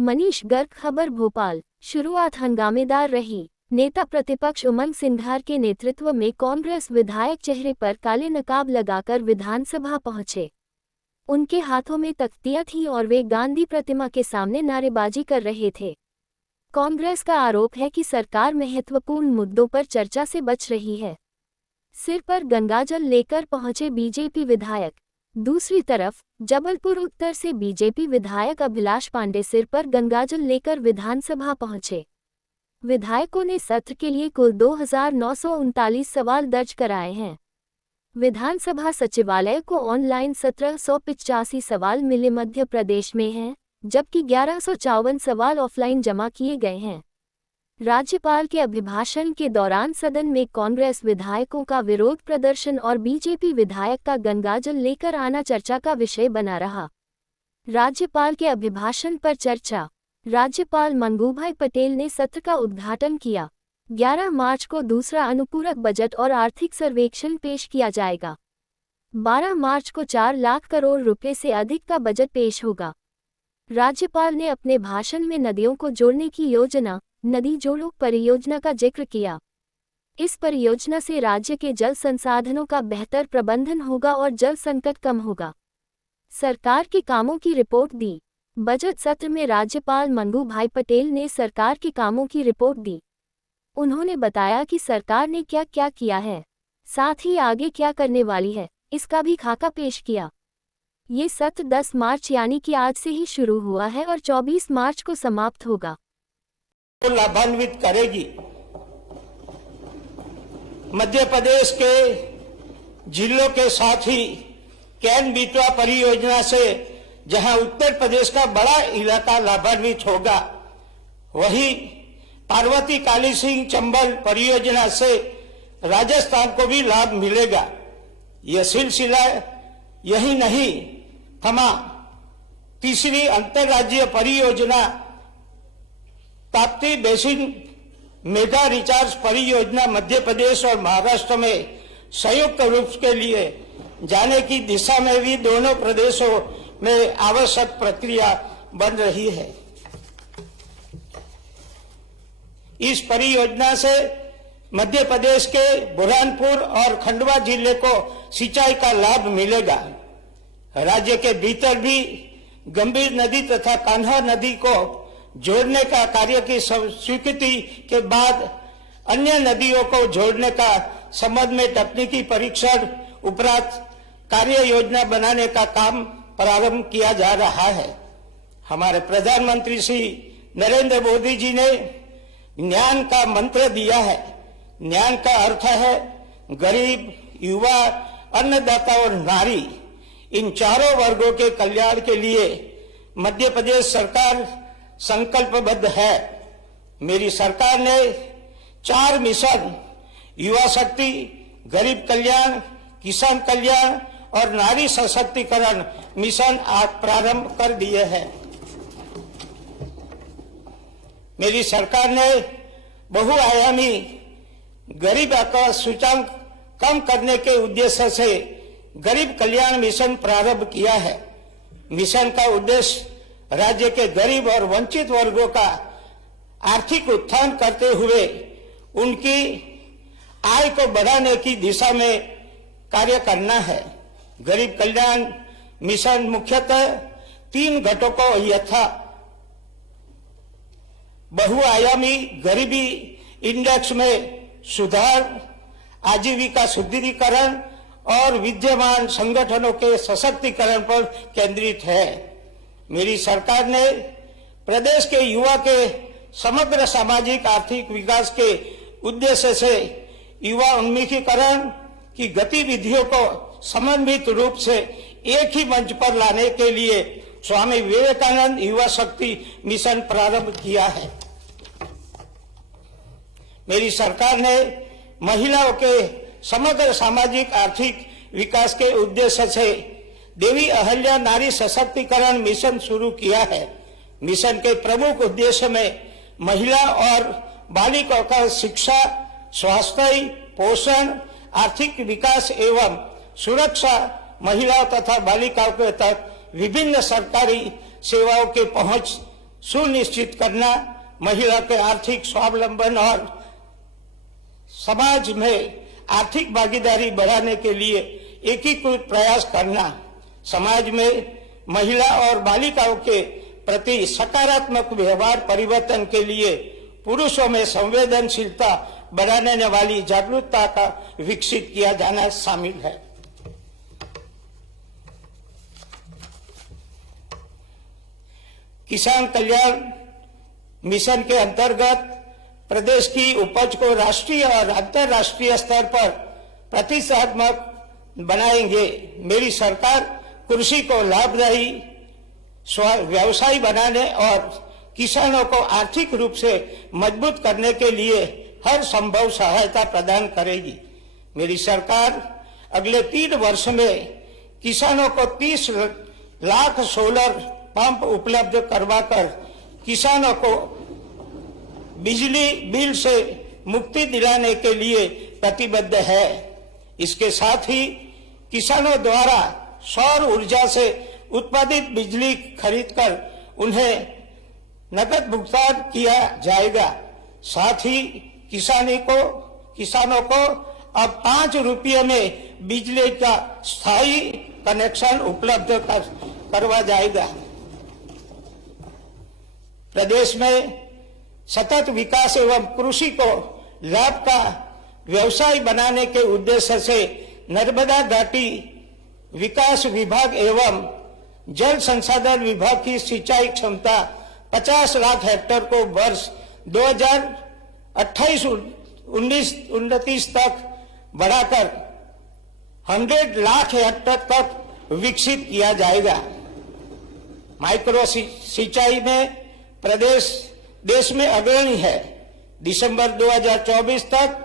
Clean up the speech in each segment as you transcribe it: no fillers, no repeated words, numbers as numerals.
मनीष गर्ग। खबर भोपाल। शुरुआत हंगामेदार रही। नेता प्रतिपक्ष उमंग सिंघार के नेतृत्व में कांग्रेस विधायक चेहरे पर काले नकाब लगाकर विधानसभा पहुंचे। उनके हाथों में तख्तियां थीं और वे गांधी प्रतिमा के सामने नारेबाजी कर रहे थे। कांग्रेस का आरोप है कि सरकार महत्वपूर्ण मुद्दों पर चर्चा से बच रही है। सिर पर गंगाजल लेकर पहुंचे बीजेपी विधायक। दूसरी तरफ जबलपुर उत्तर से बीजेपी विधायक अभिलाष पांडे सिर पर गंगाजल लेकर विधानसभा पहुंचे। विधायकों ने सत्र के लिए कुल 2939 सवाल दर्ज कराए हैं। विधानसभा सचिवालय को ऑनलाइन 1785 सवाल मिले मध्य प्रदेश में हैं, जबकि 1154 सवाल ऑफलाइन जमा किए गए हैं। राज्यपाल के अभिभाषण के दौरान सदन में कांग्रेस विधायकों का विरोध प्रदर्शन और बीजेपी विधायक का गंगाजल लेकर आना चर्चा का विषय बना रहा। राज्यपाल के अभिभाषण पर चर्चा। राज्यपाल मंगूभाई पटेल ने सत्र का उद्घाटन किया। 11 मार्च को दूसरा अनुपूरक बजट और आर्थिक सर्वेक्षण पेश किया जाएगा। 12 मार्च को 4 लाख करोड़ रुपए से अधिक का बजट पेश होगा। राज्यपाल ने अपने भाषण में नदियों को जोड़ने की योजना नदी जोड़ो परियोजना का जिक्र किया। इस परियोजना से राज्य के जल संसाधनों का बेहतर प्रबंधन होगा और जल संकट कम होगा। सरकार के कामों की रिपोर्ट दी। बजट सत्र में राज्यपाल मंगूभाई पटेल ने सरकार के कामों की रिपोर्ट दी। उन्होंने बताया कि सरकार ने क्या क्या किया है, साथ ही आगे क्या करने वाली है, इसका भी खाका पेश किया। ये सत्र 10 मार्च यानी कि आज से ही शुरू हुआ है और 24 मार्च को समाप्त होगा। लाभान्वित करेगी। मध्य प्रदेश के जिलों के साथ ही कैन बेतवा परियोजना से जहां उत्तर प्रदेश का बड़ा इलाका लाभान्वित होगा, वहीं पार्वती काली सिंह चंबल परियोजना से राजस्थान को भी लाभ मिलेगा। यह सिलसिला यही नहीं थमा। तीसरी अंतर्राज्यीय परियोजना ताप्ती बेसिन मेगा रिचार्ज परियोजना मध्य प्रदेश और महाराष्ट्र में संयुक्त रूप के लिए जाने की दिशा में भी दोनों प्रदेशों में आवश्यक प्रक्रिया बन रही है। इस परियोजना से मध्य प्रदेश के बुरहानपुर और खंडवा जिले को सिंचाई का लाभ मिलेगा। राज्य के भीतर भी गंभीर नदी तथा कान्हा नदी को जोड़ने का कार्य की स्वीकृति के बाद अन्य नदियों को जोड़ने का संबंध में तकनीकी परीक्षण उपरांत कार्य योजना बनाने का काम प्रारंभ किया जा रहा है। हमारे प्रधानमंत्री श्री नरेंद्र मोदी जी ने ज्ञान का मंत्र दिया है। ज्ञान का अर्थ है गरीब, युवा, अन्नदाता और नारी। इन चारों वर्गों के कल्याण के लिए मध्य प्रदेश सरकार संकल्पबद्ध है। मेरी सरकार ने 4 मिशन युवा शक्ति, गरीब कल्याण, किसान कल्याण और नारी सशक्तिकरण मिशन आज प्रारंभ कर दिए हैं। मेरी सरकार ने बहुआयामी गरीबी का सूचकांक कम करने के उद्देश्य से गरीब कल्याण मिशन प्रारंभ किया है। मिशन का उद्देश्य राज्य के गरीब और वंचित वर्गों का आर्थिक उत्थान करते हुए उनकी आय को बढ़ाने की दिशा में कार्य करना है। गरीब कल्याण मिशन मुख्यतः 3 घटकों यथा बहुआयामी गरीबी इंडेक्स में सुधार, आजीविका सुदृढ़ीकरण और विद्यमान संगठनों के सशक्तिकरण पर केंद्रित है। मेरी सरकार ने प्रदेश के युवा के समग्र सामाजिक आर्थिक विकास के उद्देश्य से युवा उन्मुखीकरण की गतिविधियों को समन्वित रूप से एक ही मंच पर लाने के लिए स्वामी विवेकानंद युवा शक्ति मिशन प्रारंभ किया है। मेरी सरकार ने महिलाओं के समग्र सामाजिक आर्थिक विकास के उद्देश्य से देवी अहल्या नारी सशक्तिकरण मिशन शुरू किया है। मिशन के प्रमुख उद्देश्य में महिला और बालिकाओं का शिक्षा, स्वास्थ्य, पोषण, आर्थिक विकास एवं सुरक्षा, महिलाओं तथा बालिकाओं के तक विभिन्न सरकारी सेवाओं के पहुंच सुनिश्चित करना, महिला के आर्थिक स्वावलंबन और समाज में आर्थिक भागीदारी बढ़ाने के लिए एकीकृत प्रयास करना, समाज में महिला और बालिकाओं के प्रति सकारात्मक व्यवहार परिवर्तन के लिए पुरुषों में संवेदनशीलता बढ़ाने वाली जागरूकता का विकसित किया जाना शामिल है। किसान कल्याण मिशन के अंतर्गत प्रदेश की उपज को राष्ट्रीय और अंतर्राष्ट्रीय स्तर पर प्रतिस्पर्धात्मक बनाएंगे। मेरी सरकार कृषि को लाभदायी व्यवसाय बनाने और किसानों को आर्थिक रूप से मजबूत करने के लिए हर संभव सहायता प्रदान करेगी। मेरी सरकार अगले 3 वर्ष में किसानों को 30 लाख सोलर पंप उपलब्ध करवाकर किसानों को बिजली बिल से मुक्ति दिलाने के लिए प्रतिबद्ध है। इसके साथ ही किसानों द्वारा सौर ऊर्जा से उत्पादित बिजली खरीदकर उन्हें नकद भुगतान किया जाएगा। साथ ही किसानों को अब 5 रुपये में बिजली का स्थायी कनेक्शन उपलब्ध करवा जाएगा। प्रदेश में सतत विकास एवं कृषि को लाभ का व्यवसाय बनाने के उद्देश्य से नर्मदा घाटी विकास विभाग एवं जल संसाधन विभाग की सिंचाई क्षमता 50 लाख हेक्टेयर को वर्ष 2028-29 तक बढ़ाकर 100 लाख हेक्टेयर तक विकसित किया जाएगा। माइक्रो सिंचाई में प्रदेश देश में अग्रणी है। दिसंबर 2024 तक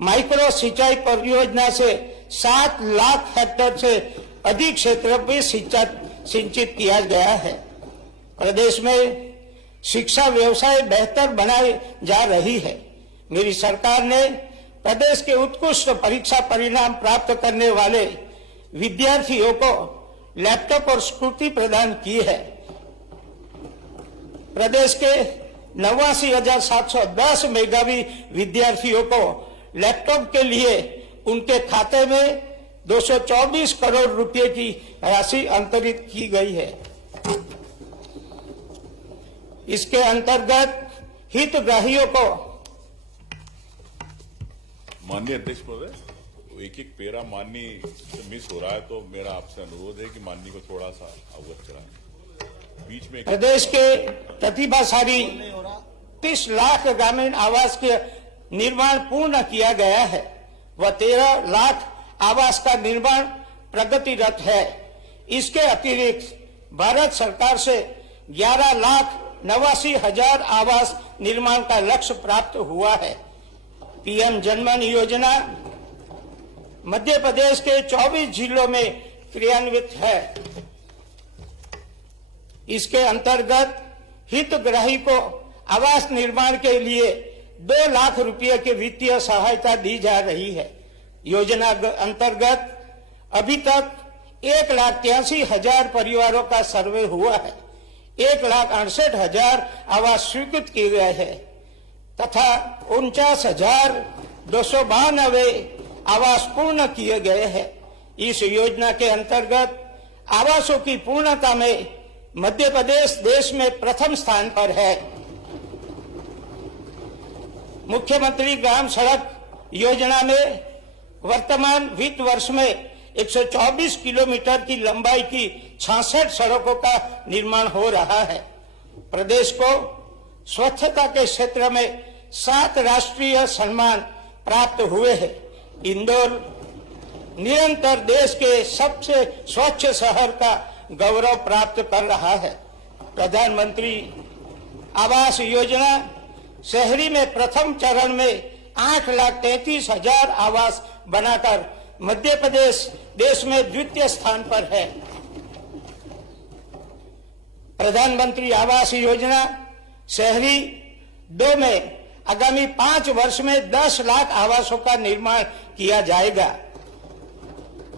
माइक्रो सिंचाई परियोजना से 7 लाख हेक्टेयर से अधिक क्षेत्र में सिंचित किया गया है। प्रदेश में शिक्षा व्यवसाय बेहतर बनाई जा रही है। मेरी सरकार ने प्रदेश के उत्कृष्ट परीक्षा परिणाम प्राप्त करने वाले विद्यार्थियों को लैपटॉप और स्कूटी प्रदान की है। प्रदेश के 89,710 मेधावी विद्यार्थियों को लैपटॉप के लिए उनके खाते में 224 करोड़ रुपए की राशि अंतरित की गई है। इसके अंतर्गत हितग्राहियों को माननीय अध्यक्ष महोदय, एक पैरा माननीय से मिस हो रहा है, तो मेरा आपसे अनुरोध है कि माननीय को थोड़ा सा अवगत कराएं। बीच में प्रदेश के प्रतिभाशाली 30 लाख ग्रामीण आवास के निर्माण पूर्ण किया गया है व 13 लाख आवास का निर्माण प्रगतिरत है। इसके अतिरिक्त भारत सरकार से 11,89,000 आवास निर्माण का लक्ष्य प्राप्त हुआ है। पीएम जनमन योजना मध्य प्रदेश के 24 जिलों में क्रियान्वित है। इसके अंतर्गत हितग्राही को आवास निर्माण के लिए 2 लाख रुपए की वित्तीय सहायता दी जा रही है। योजना अंतर्गत अभी तक 1,83,000 परिवारों का सर्वे हुआ है। 1,68,000 आवास स्वीकृत किए गए हैं तथा 49,292 आवास पूर्ण किए गए हैं। इस योजना के अंतर्गत आवासों की पूर्णता में मध्य प्रदेश देश में प्रथम स्थान पर है। मुख्यमंत्री ग्राम सड़क योजना में वर्तमान वित्त वर्ष में 124 किलोमीटर की लंबाई की 66 सड़कों का निर्माण हो रहा है। प्रदेश को स्वच्छता के क्षेत्र में 7 राष्ट्रीय सम्मान प्राप्त हुए हैं। इंदौर निरंतर देश के सबसे स्वच्छ शहर का गौरव प्राप्त कर रहा है। प्रधानमंत्री आवास योजना शहरी में प्रथम चरण में 8,33,000 आवास बनाकर मध्य प्रदेश देश में द्वितीय स्थान पर है। प्रधानमंत्री आवास योजना शहरी 2 में आगामी 5 वर्ष में 10 लाख आवासों का निर्माण किया जाएगा।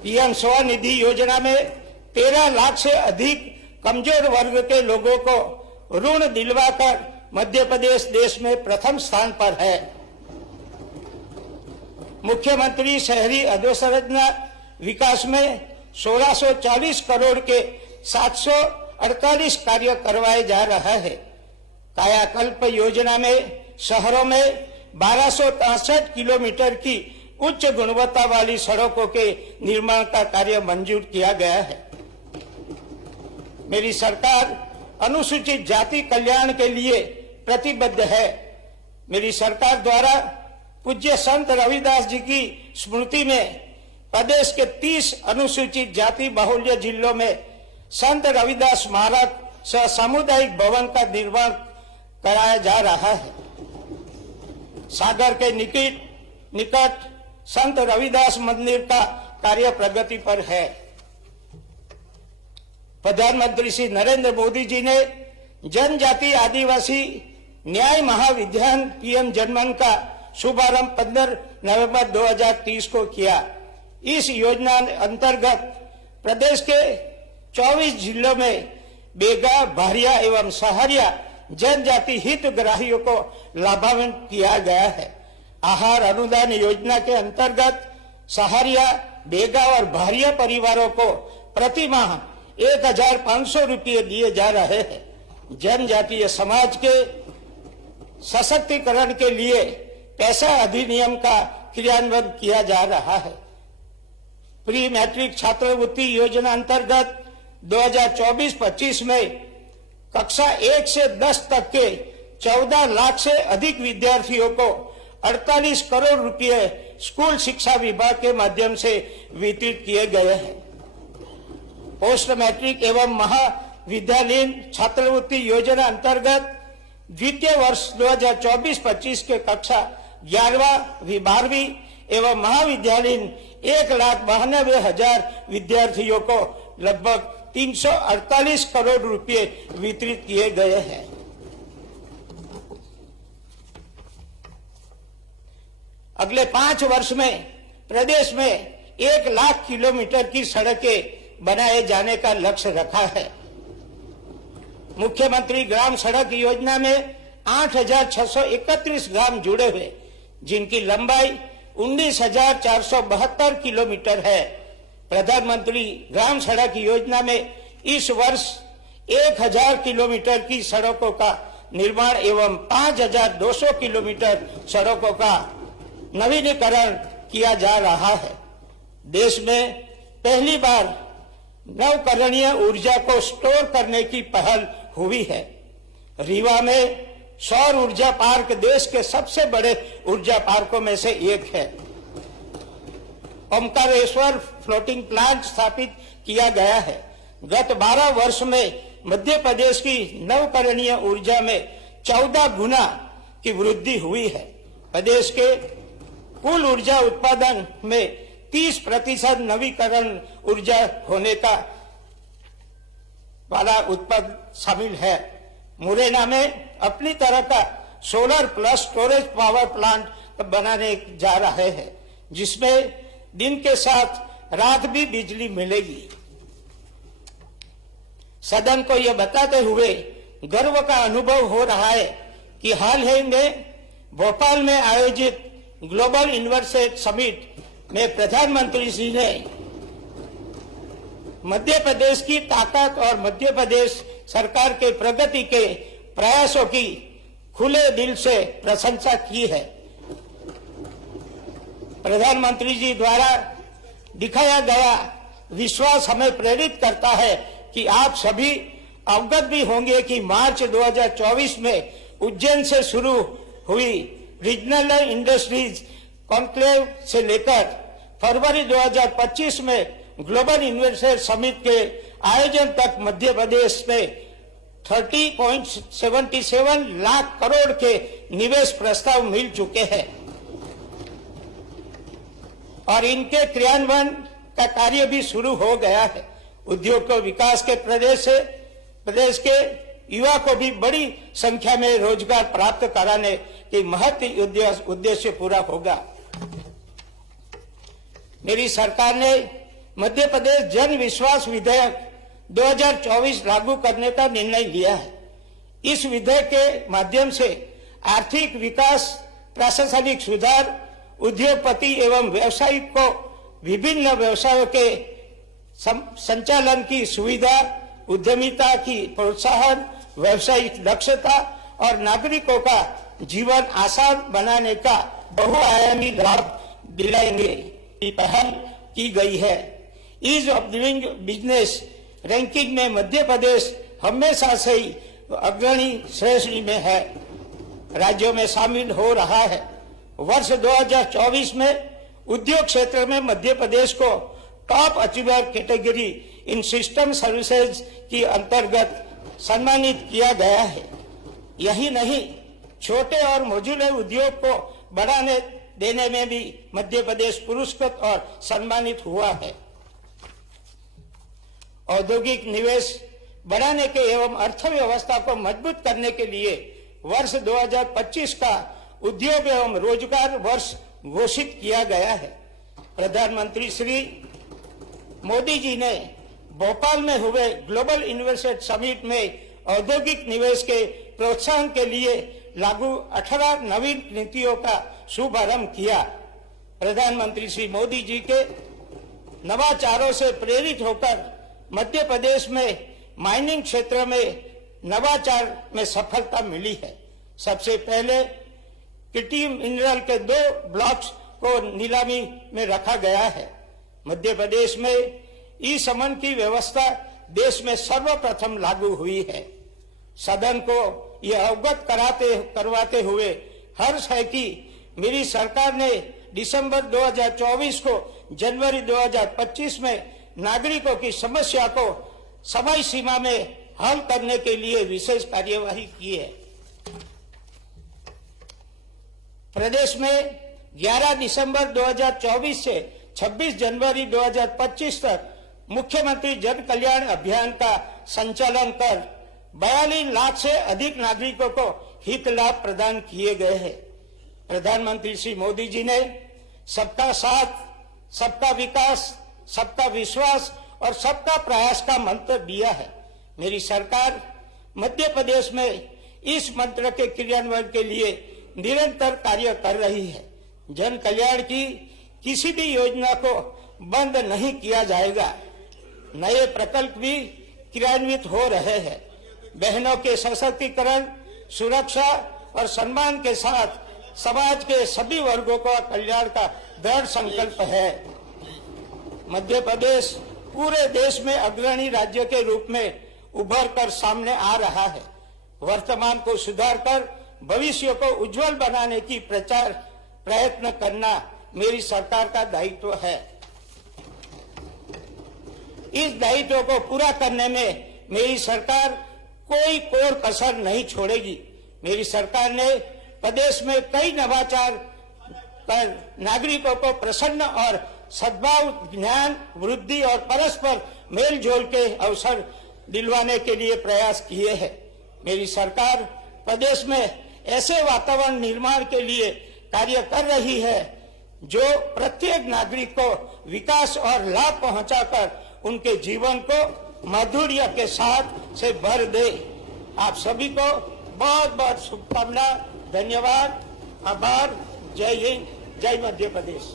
पीएम स्वनिधि योजना में 13 लाख से अधिक कमजोर वर्ग के लोगों को ऋण दिलवाकर मध्य प्रदेश देश में प्रथम स्थान पर है। मुख्यमंत्री शहरी अधोसंरचना विकास में 1640 करोड़ के 748 कार्य करवाए जा रहा है। कायाकल्प योजना में शहरों में 1263 किलोमीटर की उच्च गुणवत्ता वाली सड़कों के निर्माण का कार्य मंजूर किया गया है। मेरी सरकार अनुसूचित जाति कल्याण के लिए प्रतिबद्ध है। मेरी सरकार द्वारा पूज्य संत रविदास जी की स्मृति में प्रदेश के 30 अनुसूचित जाति बाहुल्य जिलों में संत रविदास स्मारक सह सामुदायिक भवन का निर्माण कराया जा रहा है। सागर के निकट संत रविदास मंदिर का कार्य प्रगति पर है। प्रधानमंत्री श्री नरेंद्र मोदी जी ने जनजाति आदिवासी न्याय महाविद्यालय पीएम जनमन का शुभारंभ 15 नवंबर 2030 को किया। इस योजना अंतर्गत प्रदेश के 24 जिलों में बेगा, भारिया एवं सहारिया जनजाति हितग्राहियों को लाभान्वित किया गया है। आहार अनुदान योजना के अंतर्गत सहारिया, बेगा और भारिया परिवारों को प्रति माह 1500 रुपये दिए जा रहे हैं। जनजातीय समाज के सशक्तिकरण के लिए पैसा अधिनियम का क्रियान्वयन किया जा रहा है। प्री मैट्रिक छात्रवृत्ति योजना अंतर्गत 2024-25 में कक्षा 1 से 10 तक के 14 लाख से अधिक विद्यार्थियों को 48 करोड़ रुपए स्कूल शिक्षा विभाग के माध्यम से वितरित किए गए हैं। पोस्ट मैट्रिक एवं महाविद्यालयीन छात्रवृत्ति योजना अंतर्गत द्वितीय वर्ष 2024-25 के कक्षा 11वीं 12वीं एवं महाविद्यालयीन 1,92,000 विद्यार्थियों को लगभग 348 करोड़ रुपए वितरित किए गए हैं। अगले 5 वर्ष में प्रदेश में 1 लाख किलोमीटर की सड़कें बनाए जाने का लक्ष्य रखा है। मुख्यमंत्री ग्राम सड़क योजना में 8,631 ग्राम जुड़े हुए, जिनकी लंबाई 19,472 किलोमीटर है। प्रधानमंत्री ग्राम सड़क योजना में इस वर्ष 1,000 किलोमीटर की सड़कों का निर्माण एवं 5,200 किलोमीटर सड़कों का नवीनीकरण किया जा रहा है। देश में पहली बार नवकरणीय ऊर्जा को स्टोर करने की पहल हुई है। रीवा में सौर ऊर्जा पार्क देश के सबसे बड़े ऊर्जा पार्कों में से एक है। ओमकारेश्वर फ्लोटिंग प्लांट स्थापित किया गया है। गत 12 वर्ष में मध्य प्रदेश की नवकरणीय ऊर्जा में 14 गुना की वृद्धि हुई है। प्रदेश के कुल ऊर्जा उत्पादन में 30% नवीकरण ऊर्जा होने का वाला उत्पादन शामिल है। मुरैना में अपनी तरह का solar plus storage power plant बनाने जा रहे हैं, जिसमें दिन के साथ रात भी बिजली मिलेगी। सदन को यह बताते हुए गर्व का अनुभव हो रहा है कि हाल ही में भोपाल में आयोजित ग्लोबल इन्वेस्टर समिट में प्रधानमंत्री जी ने मध्य प्रदेश की ताकत और मध्य प्रदेश सरकार के प्रगति के प्रयासों की खुले दिल से प्रशंसा की है। प्रधानमंत्री जी द्वारा दिखाया गया विश्वास हमें प्रेरित करता है कि आप सभी अवगत भी होंगे कि मार्च 2024 में उज्जैन से शुरू हुई रीजनल इंडस्ट्रीज कॉन्क्लेव से लेकर फरवरी 2025 में ग्लोबल इन्वेस्टर समिट के आयोजन तक मध्य प्रदेश में 30.77 लाख करोड़ के निवेश प्रस्ताव मिल चुके हैं और इनके क्रियान्वयन का कार्य भी शुरू हो गया है। उद्योग को विकास के प्रदेश के युवा को भी बड़ी संख्या में रोजगार प्राप्त कराने की महत्वपूर्ण उद्देश्य पूरा होगा। मेरी सरकार ने मध्य प्रदेश जन विश्वास विधेयक 2024 लागू करने का निर्णय लिया है। इस विधेयक के माध्यम से आर्थिक विकास, प्रशासनिक सुधार, उद्योगपति एवं व्यवसायिक को विभिन्न व्यवसायों के संचालन की सुविधा, उद्यमिता की प्रोत्साहन, व्यवसायिक दक्षता और नागरिकों का जीवन आसान बनाने का बहुआयामी लाभ दिलाएंगे की पहल की गई है। Ease of doing business ranking में मध्य प्रदेश हमेशा से ही अग्रणी श्रेणी में है, राज्यों में शामिल हो रहा है। वर्ष 2024 में उद्योग क्षेत्र में मध्य प्रदेश को टॉप अचीवर कैटेगरी इन सिस्टम सर्विसेज की अंतर्गत सम्मानित किया गया है। यही नहीं, छोटे और मझोले उद्योग को बढ़ाने देने में भी मध्य प्रदेश पुरस्कृत और सम्मानित हुआ है। औद्योगिक निवेश बढ़ाने के एवं अर्थव्यवस्था को मजबूत करने के लिए वर्ष 2025 का उद्योग एवं रोजगार वर्ष घोषित किया गया है। प्रधानमंत्री श्री मोदी जी ने भोपाल में हुए ग्लोबल इन्वेस्टर समिट में औद्योगिक निवेश के प्रोत्साहन के लिए लागू 18 नवीन नीतियों का शुभारंभ किया। प्रधानमंत्री श्री मोदी जी के नवाचारों से प्रेरित होकर मध्य प्रदेश में माइनिंग क्षेत्र में नवाचार में सफलता मिली है। सबसे पहले किटी मिनरल के 2 ब्लॉक्स को नीलामी में रखा गया है। मध्य प्रदेश में ई समन की व्यवस्था देश में सर्वप्रथम लागू हुई है। सदन को यह अवगत करवाते हुए हर्ष है कि मेरी सरकार ने दिसंबर 2024 को जनवरी 2025 में नागरिकों की समस्या को समय सीमा में हल करने के लिए विशेष कार्यवाही की है। प्रदेश में 11 दिसंबर 2024 से 26 जनवरी 2025 तक मुख्यमंत्री जन कल्याण अभियान का संचालन कर 42 लाख से अधिक नागरिकों को हित लाभ प्रदान किए गए हैं। प्रधानमंत्री श्री मोदी जी ने सबका साथ, सबका विकास, सबका विश्वास और सबका प्रयास का मंत्र दिया है। मेरी सरकार मध्य प्रदेश में इस मंत्र के क्रियान्वयन के लिए निरंतर कार्य कर रही है। जन कल्याण की किसी भी योजना को बंद नहीं किया जाएगा। नए प्रकल्प भी क्रियान्वित हो रहे हैं। बहनों के सशक्तिकरण, सुरक्षा और सम्मान के साथ समाज के सभी वर्गों का कल्याण का दृढ़ संकल्प है। मध्य प्रदेश पूरे देश में अग्रणी राज्य के रूप में उभर कर सामने आ रहा है। वर्तमान को सुधार कर भविष्य को उज्जवल बनाने की प्रयत्न करना मेरी सरकार का दायित्व है। इस दायित्व को पूरा करने में मेरी सरकार कोई कोर कसर नहीं छोड़ेगी। मेरी सरकार ने प्रदेश में कई नवाचार कर नागरिकों को प्रसन्न और सद्भाव, ज्ञान वृद्धि और परस्पर मेल जोल के अवसर दिलवाने के लिए प्रयास किए हैं। मेरी सरकार प्रदेश में ऐसे वातावरण निर्माण के लिए कार्य कर रही है जो प्रत्येक नागरिक को विकास और लाभ पहुंचाकर उनके जीवन को माधुर्य के साथ से भर दे। आप सभी को बहुत बहुत शुभकामना, धन्यवाद, आभार। जय हिंद, जय मध्य प्रदेश।